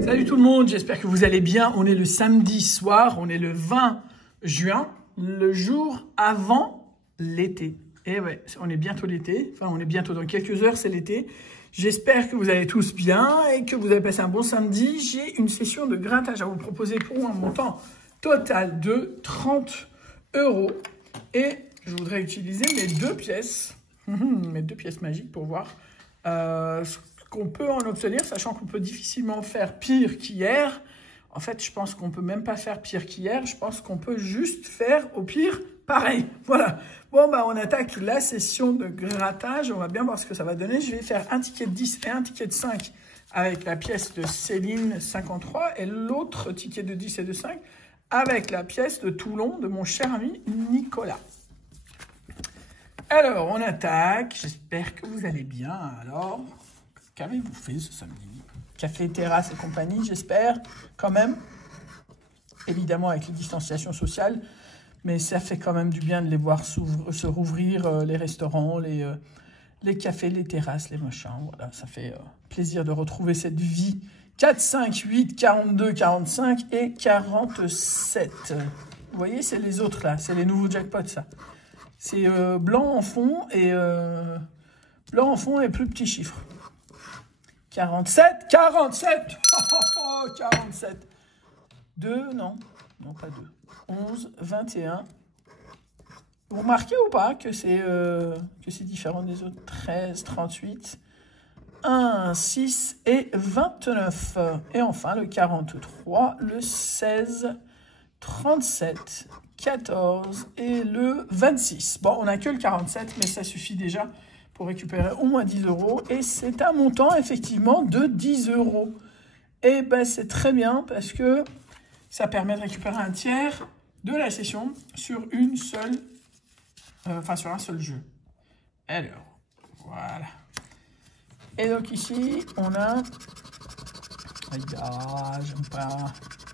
Salut tout le monde, j'espère que vous allez bien. On est le samedi soir, on est le 20 juin, le jour avant l'été. Et ouais, on est bientôt l'été, enfin on est bientôt dans quelques heures, c'est l'été. J'espère que vous allez tous bien et que vous avez passé un bon samedi. J'ai une session de grattage à vous proposer pour un montant total de 30 €. Et je voudrais utiliser mes deux pièces magiques pour voir ce qu'on peut en obtenir, sachant qu'on peut difficilement faire pire qu'hier. En fait, je pense qu'on peut même pas faire pire qu'hier. Je pense qu'on peut juste faire au pire pareil. Voilà. Bon, bah, on attaque la session de grattage. On va bien voir ce que ça va donner. Je vais faire un ticket de 10 et un ticket de 5 avec la pièce de Céline 53 et l'autre ticket de 10 et de 5 avec la pièce de Toulon de mon cher ami Nicolas. Alors, on attaque. J'espère que vous allez bien. Alors, qu'avez-vous fait ce samedi? Café, terrasse et compagnie, j'espère, quand même. Évidemment, avec les distanciations sociales. Mais ça fait quand même du bien de les voir se rouvrir, les restaurants, les cafés, les terrasses, les machins. Voilà, ça fait plaisir de retrouver cette vie. 4, 5, 8, 42, 45 et 47. Vous voyez, c'est les autres là. C'est les nouveaux jackpots, ça. C'est blanc en fond et plus petits chiffres. 47, 47, 47. 2, non, pas 2. 11, 21. Vous remarquez ou pas que c'est différent des autres? 13, 38, 1, 6 et 29. Et enfin le 43, le 16, 37, 14 et le 26. Bon, on n'a que le 47, mais ça suffit déjà pour récupérer au moins 10 €. Et c'est un montant, effectivement, de 10 €. Et ben, c'est très bien parce que ça permet de récupérer un tiers de la session sur sur un seul jeu. Alors, voilà. Et donc ici, on a... Ah, j'aime pas...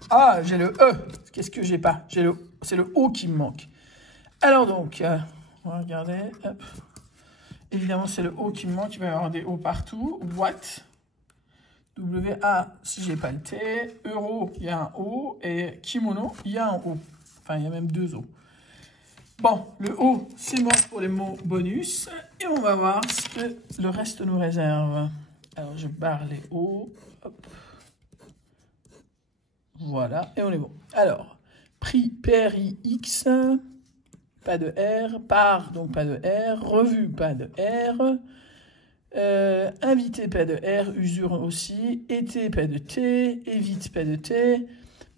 Ah, j'ai le E. Qu'est-ce que j'ai pas? C'est le O qui me manque. Alors donc, on va regarder. Hop. Évidemment, c'est le O qui me manque. Il va y avoir des O partout. Watt. W-A, si j'ai pas le T. Euro, il y a un O. Et kimono, il y a un O. Enfin, il y a même deux O. Bon, le O, c'est mort pour les mots bonus. Et on va voir ce que le reste nous réserve. Alors, je barre les O. Hop. Voilà, et on est bon. Alors, prix PRIX, pas de R. Part, donc pas de R. Revue, pas de R. Invité, pas de R. Usure aussi. Été, pas de T. Évite, pas de T.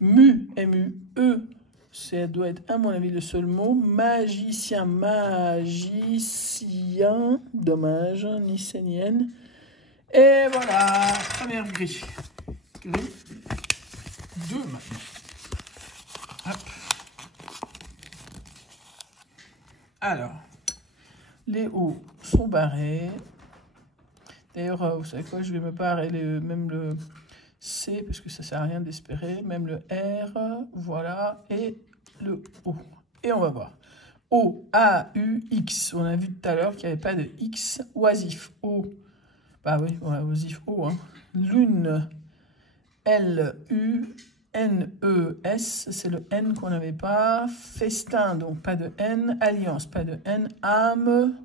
Mu, M-U-E. Ça doit être, à mon avis, le seul mot. Magicien, dommage, nicénienne. Et voilà, première grille. Grille 2 maintenant. Hop. Alors, les hauts sont barrés. D'ailleurs, vous savez quoi, je vais me barrer même le C, parce que ça ne sert à rien d'espérer. Même le R, voilà, et le O. Et on va voir. O, A, U, X. On a vu tout à l'heure qu'il n'y avait pas de X. Oisif, O. Bah oui, ouais, oisif, O. Hein. Lune, L, U, N, E, S. C'est le N qu'on n'avait pas. Festin, donc pas de N. Alliance, pas de N. Âme,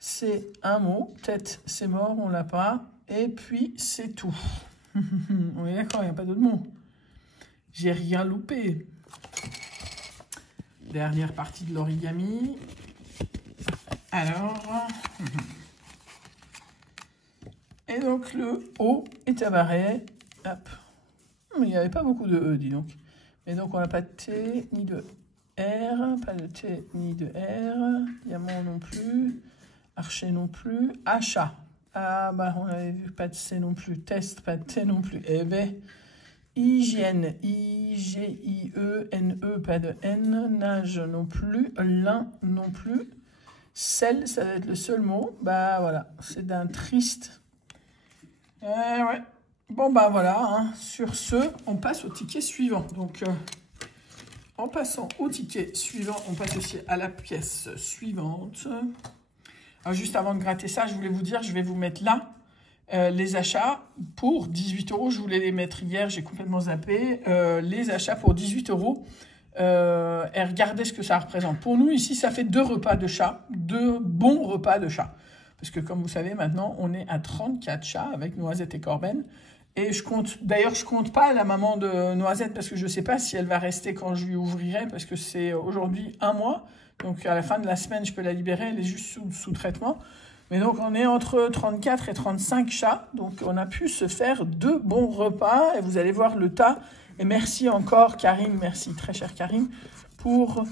c'est un mot. Tête, c'est mort, on l'a pas. Et puis, c'est tout. On est d'accord, il n'y a pas d'autre mot. J'ai rien loupé. Dernière partie de l'origami. Alors. Et donc, le O est abarré. Hop. Il n'y avait pas beaucoup de E, dis donc. Mais donc, on n'a pas de T ni de R. Pas de T ni de R. Diamant non plus. Archer non plus. Achat. Ah, bah, on avait vu pas de C non plus. Test, pas de T non plus. Eh ben, hygiène. I-G-I-E-N-E, pas de N. Nage non plus. Lin non plus. Sel, ça va être le seul mot. Bah, voilà. C'est d'un triste. Ouais. Bon, bah, voilà. Hein. Sur ce, on passe au ticket suivant. Donc, en passant au ticket suivant, on passe aussi à la pièce suivante. Alors, juste avant de gratter ça, je voulais vous dire, je vais vous mettre là les achats pour 18 €. Je voulais les mettre hier, j'ai complètement zappé. Les achats pour 18 €. Et regardez ce que ça représente. Pour nous, ici, ça fait 2 repas de chat, 2 bons repas de chat. Parce que comme vous savez, maintenant, on est à 34 chats avec Noisette et Corben. Et d'ailleurs, je compte pas la maman de Noisette parce que je sais pas si elle va rester quand je lui ouvrirai parce que c'est aujourd'hui 1 mois. Donc, à la fin de la semaine, je peux la libérer. Elle est juste sous traitement. Mais donc, on est entre 34 et 35 chats. Donc, on a pu se faire 2 bons repas. Et vous allez voir le tas. Et merci encore, Karine. Merci, très chère Karine, pour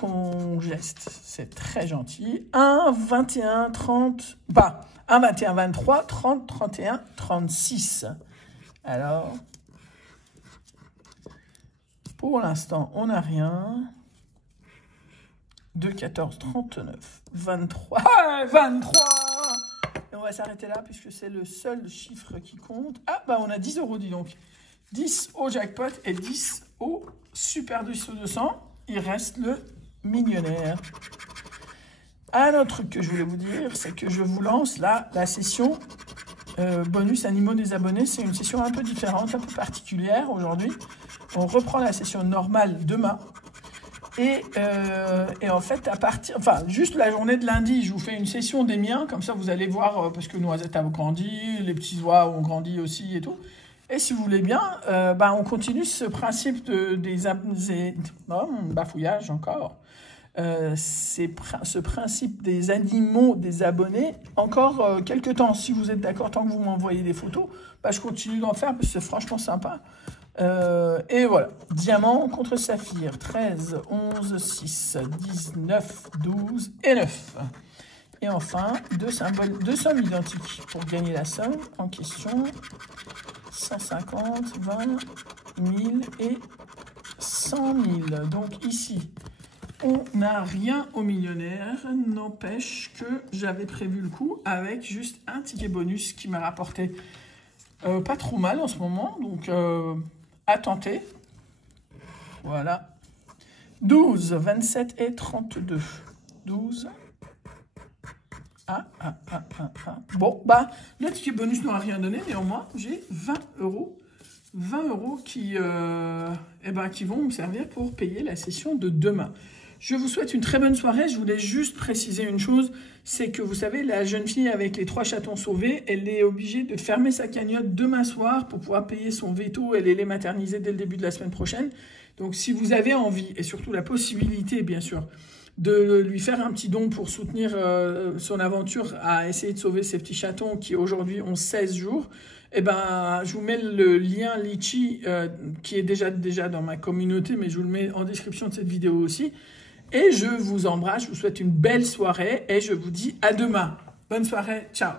ton geste. C'est très gentil. 1, 21, 30... Bah, 1, 21, 23, 30, 31, 36. Alors, pour l'instant, on n'a rien. 2, 14, 39, 23. Ah, 23! Et on va s'arrêter là puisque c'est le seul chiffre qui compte. Ah, bah on a 10 €, dis donc. 10 au jackpot et 10 au Super 200. Il reste le millionnaire. Un autre truc que je voulais vous dire, c'est que je vous lance là la session bonus animaux des abonnés. C'est une session un peu différente, un peu particulière aujourd'hui. On reprend la session normale demain. Et en fait, juste la journée de lundi, je vous fais une session des miens. Comme ça, vous allez voir, parce que Noisette a grandi, les petits oies ont grandi aussi et tout. Et si vous voulez bien, on continue ce principe bafouillage encore. Ce principe des animaux, des abonnés, encore quelques temps. Si vous êtes d'accord, tant que vous m'envoyez des photos, je continue d'en faire parce que c'est franchement sympa. Et voilà, diamant contre saphir, 13, 11, 6, 19, 12 et 9. Et enfin, 2 symboles, 2 sommes identiques pour gagner la somme en question. 150, 20, 1000 et 100 000. Donc ici, on n'a rien au millionnaire. N'empêche que j'avais prévu le coup avec juste un ticket bonus qui m'a rapporté pas trop mal en ce moment. Donc à tenter. Voilà. 12, 27 et 32. 12. Bon, le ticket bonus n'aura rien donné, néanmoins, j'ai 20 €. 20 € qui vont me servir pour payer la session de demain. Je vous souhaite une très bonne soirée. Je voulais juste préciser une chose, c'est que vous savez, la jeune fille avec les 3 chatons sauvés, elle est obligée de fermer sa cagnotte demain soir pour pouvoir payer son veto et les laits maternisés dès le début de la semaine prochaine. Donc, si vous avez envie, et surtout la possibilité, bien sûr, de lui faire un petit don pour soutenir son aventure à essayer de sauver ces petits chatons qui aujourd'hui ont 16 jours, je vous mets le lien Litchi qui est déjà dans ma communauté, mais je vous le mets en description de cette vidéo aussi. Et je vous embrasse, je vous souhaite une belle soirée et je vous dis à demain. Bonne soirée, ciao!